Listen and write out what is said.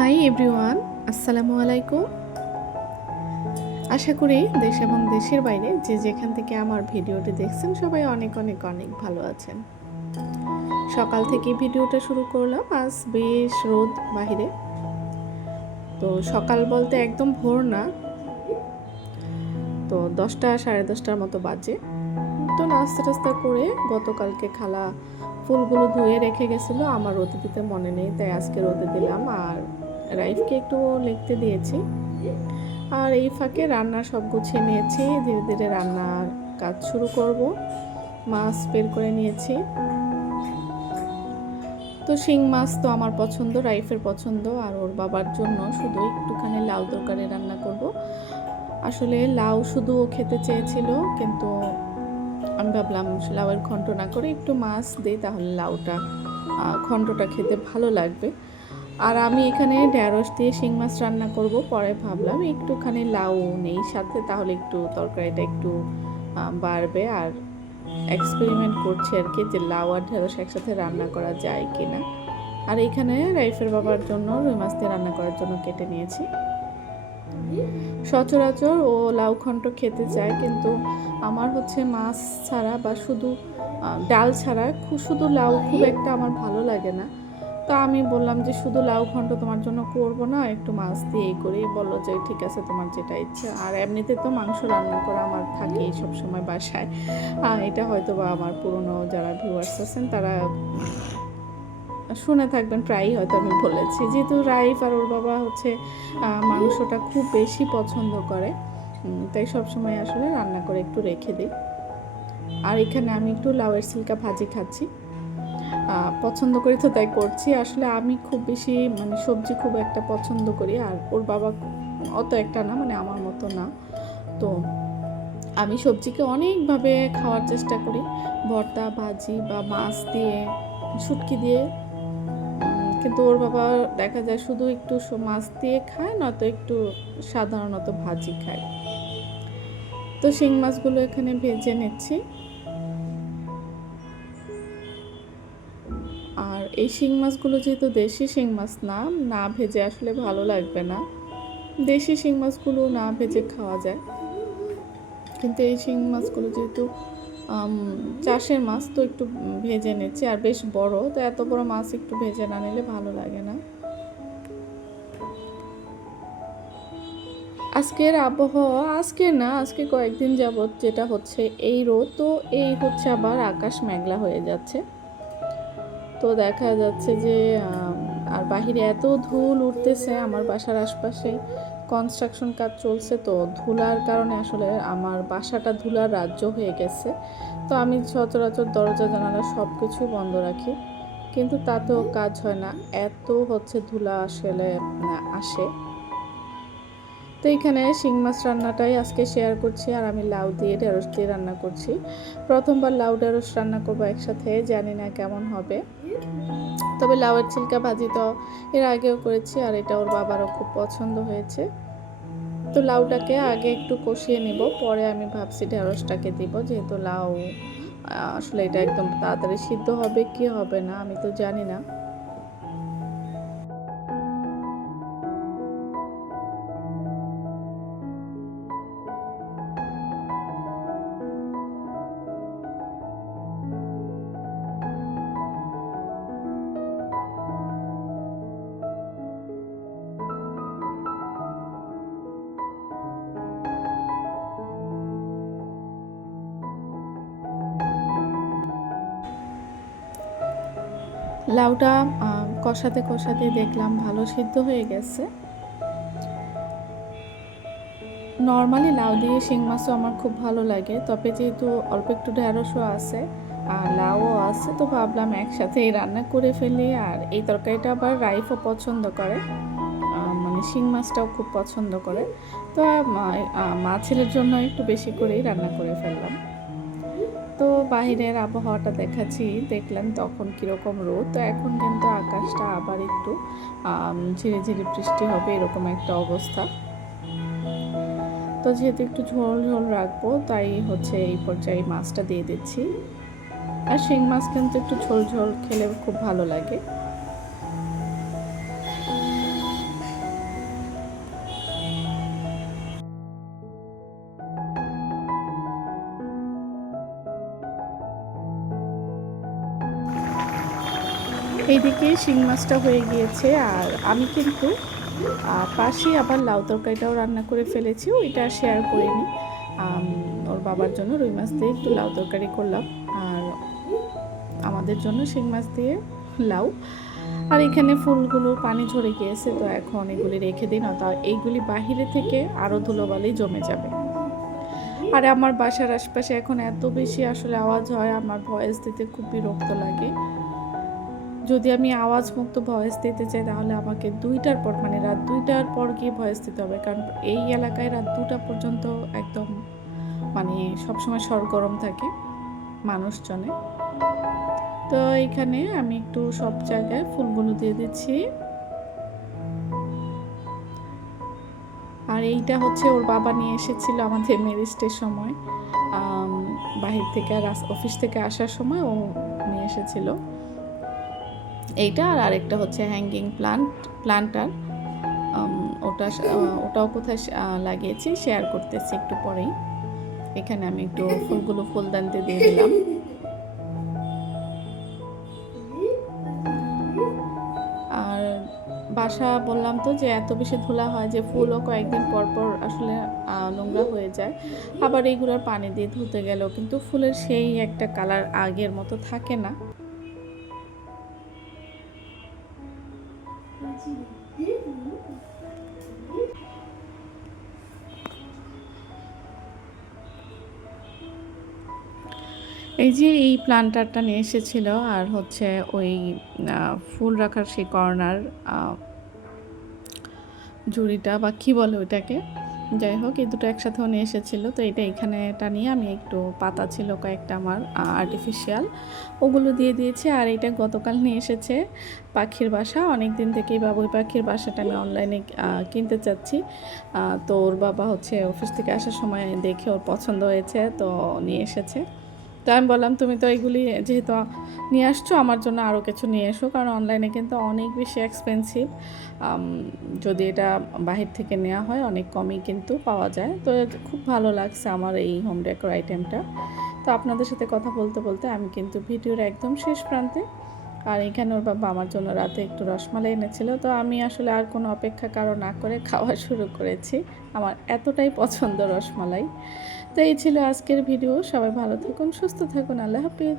Hi everyone, আসসালামু আলাইকুম। আশা করি দেশ এবং দেশের বাইরে যে যেখান থেকে আমার ভিডিওটি দেখছেন সবাই অনেক অনেক অনেক ভালো আছেন। সকাল থেকে ভিডিওটা শুরু করলাম। আজ বেশ রোদ বাহিরে। তো সকাল বলতে একদম ভোর না, তো 10টা সাড়ে 10টার মতো বাজে। তো নাস্তা টাস্তা করে গতকালকে খালা ফুলগুলো ধুয়ে রেখে গেছিলো, আমার রোদে দিতে মনে নেই, তাই আজকে রোদে দিলাম। আর রাইফকে একটু লিখতে দিয়েছি। আর এই ফাঁকে রান্না সব গুছিয়ে নিয়েছি, ধীরে ধীরে রান্নার কাজ শুরু করব। মাছ বের করে নিয়েছি। তো শিং মাছ তো আমার পছন্দ, রাইফের পছন্দ, আর ওর বাবার জন্য শুধু একটুখানি লাউ তরকারি রান্না করব। আসলে লাউ শুধু ও খেতে চেয়েছিল, কিন্তু আমি ভাবলাম লাউয়ের ঘন্ট না করে একটু মাছ দিই, তাহলে লাউটা ঘন্টটা খেতে ভালো লাগবে। আর আমি এখানে ঢ্যাঁড়স দিয়ে শিং মাছ রান্না করব। পরে ভাবলাম একটুখানি লাউ নেই সাথে, তাহলে একটু তরকারিটা একটু বাড়বে। আর এক্সপেরিমেন্ট করছি আর কি, যে লাউ আর ঢ্যাঁড়স একসাথে রান্না করা যায় কি না। আর এখানে রাইফের বাবার জন্য রুই মাছ দিয়ে রান্না করার জন্য কেটে নিয়েছি। সচরাচর ও লাউ ঘন্ট খেতে চায়, কিন্তু আমার হচ্ছে মাছ ছাড়া বা শুধু ডাল ছাড়া শুধু লাউ খুব একটা আমার ভালো লাগে না। তো আমি বললাম যে শুধু লাউ ঘন্ট তোমার জন্য করব না, একটু মাছ দিয়েই করি। বললো যে ঠিক আছে, তোমার যেটা ইচ্ছা। আর এমনিতে তো মাংস রান্না করা আমার থাকেই সবসময় বাসায়। এটা হয়তো বা আমার পুরনো যারা ভিউয়ার্স আছেন তারা শুনে থাকবেন, প্রায়ই হয়তো আমি বলেছি। যেহেতু রাইফ আর ওর বাবা হচ্ছে মাংসটা খুব বেশি পছন্দ করে, তাই সবসময় আসলে রান্না করে একটু রেখে দিই। আর এখানে আমি একটু লাউয়ের সিল্কা ভাজি খাচ্ছি, পছন্দ করি তো তাই করছি। আসলে আমি খুব বেশি সবজি খুব একটা পছন্দ করি, আর ওর বাবা অত একটা না, আমার মতো না। তো আমি সবজিকে অনেকভাবে খাওয়ার চেষ্টা করি, ভর্তা, ভাজি বা মাছ দিয়ে, শুটকি দিয়ে। কিন্তু ওর বাবা দেখা যায় শুধু একটু মাছ দিয়ে খায়, নয়তো একটু সাধারণত ভাজি খায়। তো শিং মাছগুলো এখানে ভেজে নিচ্ছি। আর এই শিং মাছগুলো যেহেতু দেশি শিং মাছ না, না ভেজে আসলে ভালো লাগবে না। দেশি শিং মাছগুলো না ভেজে খাওয়া যায়, কিন্তু এই শিং মাছগুলো যেহেতু চাষের মাছ, তো একটু ভেজে নিচ্ছি। আর বেশ বড়, তো এত বড় মাছ একটু ভেজে না নিলে ভালো লাগে না। আজকের আবহাওয়া, আজকে কয়েকদিন যাবত যেটা হচ্ছে এই রোদ, তো এই হচ্ছে আবার আকাশ মেঘলা হয়ে যাচ্ছে। তো দেখা যাচ্ছে যে আর বাহিরে এত ধুল উঠতেছে, আমার বাসার আশপাশে কনস্ট্রাকশন কাজ চলছে, তো ধুলার কারণে আসলে আমার বাসাটা ধুলার রাজ্য হয়ে গেছে। তো আমি সচরাচর দরজা জানালা সব কিছু বন্ধ রাখি, কিন্তু তাতেও কাজ হয় না, এত হচ্ছে ধুলা আসলে আসে। তো এখানে শিং মাছ রান্নাটাই আজকে শেয়ার করছি। আর আমি লাউ দিয়ে ঢেঁড়স দিয়ে রান্না করছি। প্রথমবার লাউ ঢেঁড়স রান্না করবো একসাথে, জানি না কেমন হবে। তবে লাউয়ের ছিলকা ভাজি তো এর আগেও করেছি, আর এটা ওর বাবারও খুব পছন্দ হয়েছে। তো লাউটাকে আগে একটু কষিয়ে নিব, পরে আমি ভাবছি ঢেঁড়সটাকে দিব, যেহেতু লাউ আসলে এটা একদম তাড়াতাড়ি সিদ্ধ হবে কি হবে না আমি তো জানি না। লাউটা কষাতে কষাতে দেখলাম ভালো সিদ্ধ হয়ে গেছে। নর্মালি লাউ দিয়ে শিং মাছও আমার খুব ভালো লাগে, তবে যেহেতু অল্প একটু ঢেঁড়সও আছে আর লাউও আছে, তো ভাবলাম একসাথে এই রান্না করে ফেলি। আর এই তরকারিটা আবার রাইফও পছন্দ করে, শিং মাছটাও খুব পছন্দ করে। তো মা ছেলের জন্য একটু বেশি করেই রান্না করে ফেললাম। তো বাহিরের আবহাওয়াটা দেখলেন তখন কীরকম রোদ, তো এখন কিন্তু আকাশটা আবার একটু ঝিরে ঝিরে বৃষ্টি হবে, এরকম একটা অবস্থা। তো যেহেতু একটু ঝোল ঝোল রাখবো, তাই হচ্ছে এই পর্যায়ে মাছটা দিয়ে দিচ্ছি। আর শিং মাছ কিন্তু একটু ঝোল ঝোল খেলে খুব ভালো লাগে। এইদিকে শিং মাছটা হয়ে গিয়েছে, আর আমি কিন্তু পাশেই আবার লাউ তরকারিটাও রান্না করে ফেলেছি, ওইটা শেয়ার করিনি। ওর বাবার জন্য রুই মাছ দিয়ে একটু লাউ তরকারি করলাম, আর আমাদের জন্য শিং মাছ দিয়ে লাউ। আর এখানে ফুলগুলোর পানি ঝরে গিয়েছে, তো এখন এগুলি রেখে দিই, না তা এইগুলি বাহিরে থেকে আরও ধুলোবালি জমে যাবে। আর আমার বাসার আশপাশে এখন এত বেশি আসলে আওয়াজ হয়, আমার ভয়েস দিতে খুব বিরক্ত লাগে। যদি আমি আওয়াজ মুক্ত ভয়েস দিতে চাই তাহলে আমাকে 2টার পর, মানে রাত 2টার পর গিয়ে ভয়েস দিতে হবে, কারণ এই এলাকায় রাত 2টা পর্যন্ত একদম মানে সবসময় সরগরম থাকে মানুষজনে। তো এখানে আমি একটু সব জায়গায় ফুলগুলো দিয়ে দিচ্ছি। আর এইটা হচ্ছে ওর বাবা নিয়ে এসেছিল আমাদের ম্যারেজের সময়, বাহির থেকে অফিস থেকে আসার সময় ও নিয়ে এসেছিল এইটা। আর আরেকটা হচ্ছে হ্যাঙ্গিং প্লান্টার, ওটাও কোথায় লাগিয়েছি শেয়ার করতেছি একটু পরেই। এখানে আমি একটু ফুলগুলো ফুলদানিতে দিয়ে দিলাম। আর বাসা বললাম তো যে এত বেশি ধুলা হয় যে ফুলও কয়েকদিন পর পর আসলে নোংরা হয়ে যায়। আবার এইগুলোর পানি দিয়ে ধুতে গেলেও কিন্তু ফুলের সেই একটা কালার আগের মতো থাকে না। এই যে এই প্লান্টারটা নিয়ে এসেছিল, আর হচ্ছে ওই ফুল রাখার সেই কর্নার ঝুড়িটা বা কী বলে ওইটাকে, যাই হোক এই দুটো একসাথেও নিয়ে এসেছিলো। তো এটা এখানেটা নিয়ে আমি একটু পাতা ছিল কয়েকটা আমার আর্টিফিশিয়াল, ওগুলো দিয়ে দিয়েছি। আর এটা গতকাল নিয়ে এসেছে পাখির বাসা, অনেক দিন থেকেই বাবুই পাখির বাসাটা আমি অনলাইনে কিনতে চাচ্ছি। তো ওর বাবা হচ্ছে অফিস থেকে আসার সময় দেখে ওর পছন্দ হয়েছে, তো নিয়ে এসেছে। তো আমি বললাম তুমি তো এইগুলি যেহেতু নিয়ে আসছো, আমার জন্য আরও কিছু নিয়ে এসো, কারণ অনলাইনে কিন্তু অনেক বেশি এক্সপেন্সিভ। যদি এটা বাহির থেকে নেওয়া হয় অনেক কমই কিন্তু পাওয়া যায়। তো খুব ভালো লাগছে আমার এই হোম ডেকোর আইটেমটা। তো আপনাদের সাথে কথা বলতে বলতে আমি কিন্তু ভিডিওর একদম শেষ প্রান্তে। আর এখানে ওর বাবা আমার জন্য রাতে একটু রসমালাই এনেছিল, তো আমি আসলে আর কোনো অপেক্ষা কারো না করে খাওয়া শুরু করেছি, আমার এতটাই পছন্দ রসমালাই। তো এই ছিল আজকের ভিডিও, সবাই ভালো থাকুন, সুস্থ থাকুন, আল্লাহ হাফিজ।